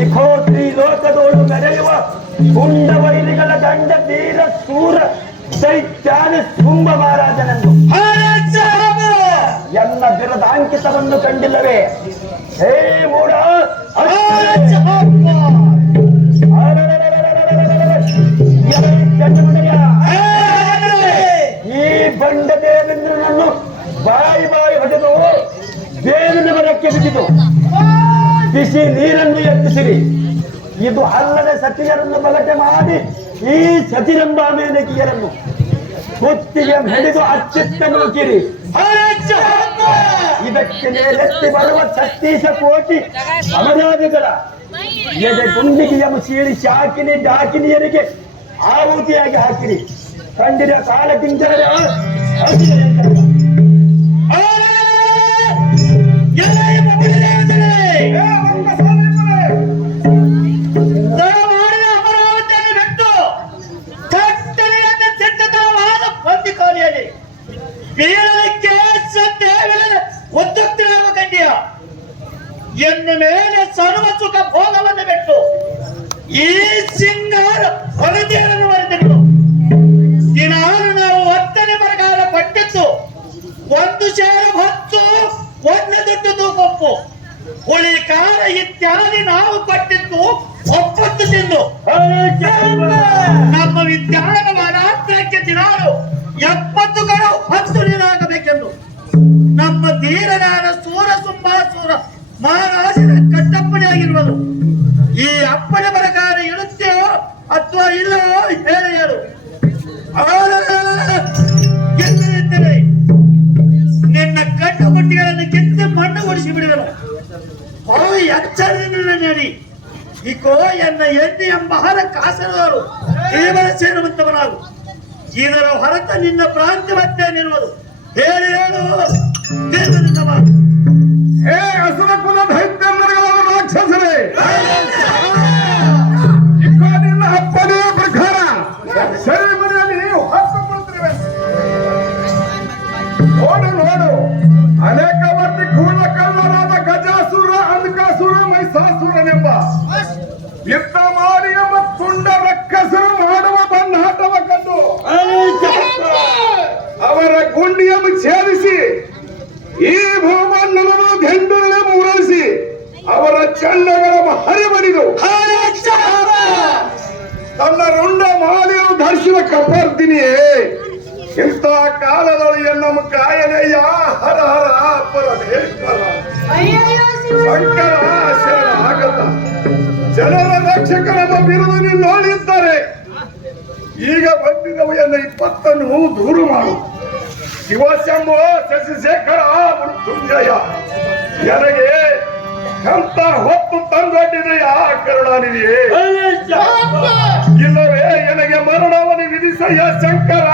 ಇಖೋತ್ರಿ ಲೋಕದೋಳು ಮೆರೆಯುವ ಗುಂಡ ವೈರಿಗಳ ದಂಡ ತೀರ ಸೂರ ದೈತ್ಯಾನ ಶುಂಭ ಮಹಾರಾಜನನ್ನು ಎಲ್ಲ ಬಿರದಾಂಕಿತವನ್ನು ಕಂಡಿಲ್ಲವೇ? ಹೇ ಮೂಡ, ಈ ಬಂಡ ದೇವೇಂದ್ರನನ್ನು ಬಾಯಿ ಹೊಡೆದು ದೇವಿನ ಮರಕ್ಕೆ ಬಿದ್ದಿತು. ಬಿಸಿ ನೀರನ್ನು ಎತ್ತಿಸಿರಿ. ಇದು ಅಲ್ಲದೆ ಸತಿಯರನ್ನು ಬಲಟೆ ಮಾಡಿ ಈ ಸತಿರಂಬಾಮೇನಕಿಯರನ್ನು ಕುತ್ತಿಗೆ ಹಿಡಿದು ಅಚ್ಚಿತ್ತನ್ನು ಕಿರಿ. ಇದಕ್ಕೆ ಮೇಲೆತ್ತಿ ಬರುವ 36 ಕೋಟಿ ಅಮರಾದಿಗಳ ಎದೆ ಗುಂಡಿಗೆಯ ಸೀಳಿ ಶಾಕಿನಿ ಡಾಕಿನಿಯರಿಗೆ ಆಹುತಿಯಾಗಿ ಹಾಕಿರಿ. ಕಂಡಿರ ಕಾಲ ಕಿಂಚರ ಎನ್ನ ಮೇಲೆ ಸರ್ವ ಸುಖ ಭೋಗವನ್ನು ಬಿಟ್ಟು ಈ ಸಿಂಗಾರ ಹೊಲದೇರನ್ನು ಬರೆದಿರುವುದು. ದಿನಾಲು ನಾವು 10ನೇ ಪ್ರಕಾರ ಪಟ್ಟಿದ್ದು 1 ಸೇರು 10, 1 ದುಡ್ಡು ತೂಕೊಪ್ಪು, ಹುಳಿ ಖಾರ ಇತ್ಯಾದಿ ನಾವು ಪಟ್ಟಿದ್ದು 9 ತಿಂದು ನಮ್ಮ ವಿದ್ಯಾನ ಮಾರಾತ್ರಕ್ಕೆ ದಿನಾಲು 70 ಕಡೆ 10 ನೀರಾಗಬೇಕೆಂದು ನಮ್ಮ ಧೀರನಾದ ಸೂರ ಸುಂಬಾಸೂರ ಮಹಾರಾಜನ ಕಟ್ಟಪ್ಪಣೆಯಾಗಿರುವುದು. ಈ ಅಪ್ಪಣೆ ಪ್ರಕಾರ ಇರುತ್ತೆಯೋ ಅಥವಾ ಇಲ್ಲವೋ ಹೇಳು. ಎಂದಿರುತ್ತೇನೆ ನಿನ್ನ ಕಣ್ಣು ಗುಟ್ಟಿಗಳನ್ನು ಕಿತ್ತು ಮಣ್ಣು ಹೊಡಿಸಿ ಬಿಡುವರು. ಅವು ಎಚ್ಚರದಿಂದ ನಡಿ. ಇಕೋ ಎನ್ನ ಎಣ್ಣೆ ಎಂಬ ಹರ ಕಾಸರದವರು ಕೇವಲ ಸೇರುವಂತವನಾಗು. ಇದರ ಹೊರತ ನಿನ್ನ ಪ್ರಾಂತ್ಯ ಮತ್ತೇನಿರುವುದು ಹೇಳಿ ಹೇಳು. ದೇವರಿಂದ ಮಾಡು. ಹೇ ಅಸುರ ಕುಲ ದೈತ್ಯರು ರಾಕ್ಷಸರೇ, ನಿನ್ನ ಅಪ್ಪನೇ ಪ್ರಕಾರ ಸರಿ ಮನೆಯಲ್ಲಿ ಹಾಕಿಕೊಳ್ಳುತ್ತಿರುವೆ. ನೋಡು ನೋಡು, ಅನೇಕ ವರ್ತಿ ಕೂಡ ಕಳ್ಳರಾದ ಗಜಾಸುರ, ಅಂಧಕಾಸುರ, ಮೈಸಾಸುರನೆಂಬ ಯುದ್ಧ ಮಾಡಿ ಎಂಬ ತುಂಡ ರಕ್ಕಸರು ಮಾಡುವ ಬನ್ನಾಟವ ಕಂಡು ಅವರ ಗುಂಡಿಯನ್ನು ಛೇದಿಸಿ ಈ ಭೂಮಣ್ಣನನ್ನು ಗೆಂಡುಳೆ ಮೂರೈಸಿ ಅವರ ಚಂಡಗಳ ಹರಿಬಡಿದು ತನ್ನ ರುಂಡ ಮಾಲಿಯನ್ನು ಧರಿಸಿದ ಕಪರ್ದಿನಿಯೇ, ಇಂಥ ಕಾಲದೊಳಗೆ ನಮ್ಮ ಕಾಯನೆಯ ಹರ ಹರ ಪರಮೇಶ್ವರ ಶಂಕರ ಶರಣ ಆಗಲ್ಲ. ಜನರ ರಕ್ಷಕರನ್ನು ಬಿರುದು ನೀವು ನೋಡಿದ್ದಾರೆ. ಈಗ ಬಂದಿದ್ದವು ಎನ್ನ 20 ದೂರು ಮಾಡು. ಶಿವಶಂಭೋ ಶಶಿಶೇಖರ ಮೃತ್ಯುಂಜಯ, ನನಗೆ ಎಂತ ಹೊತ್ತು ತಂದೊಡ್ಡಿದೆಯಾ ಕರುಣಾನಿಧಿಯೇ? ಇಲ್ಲವೇ ನನಗೆ ಮರಣವನ್ನು ವಿಧಿಸಯ್ಯ ಶಂಕರ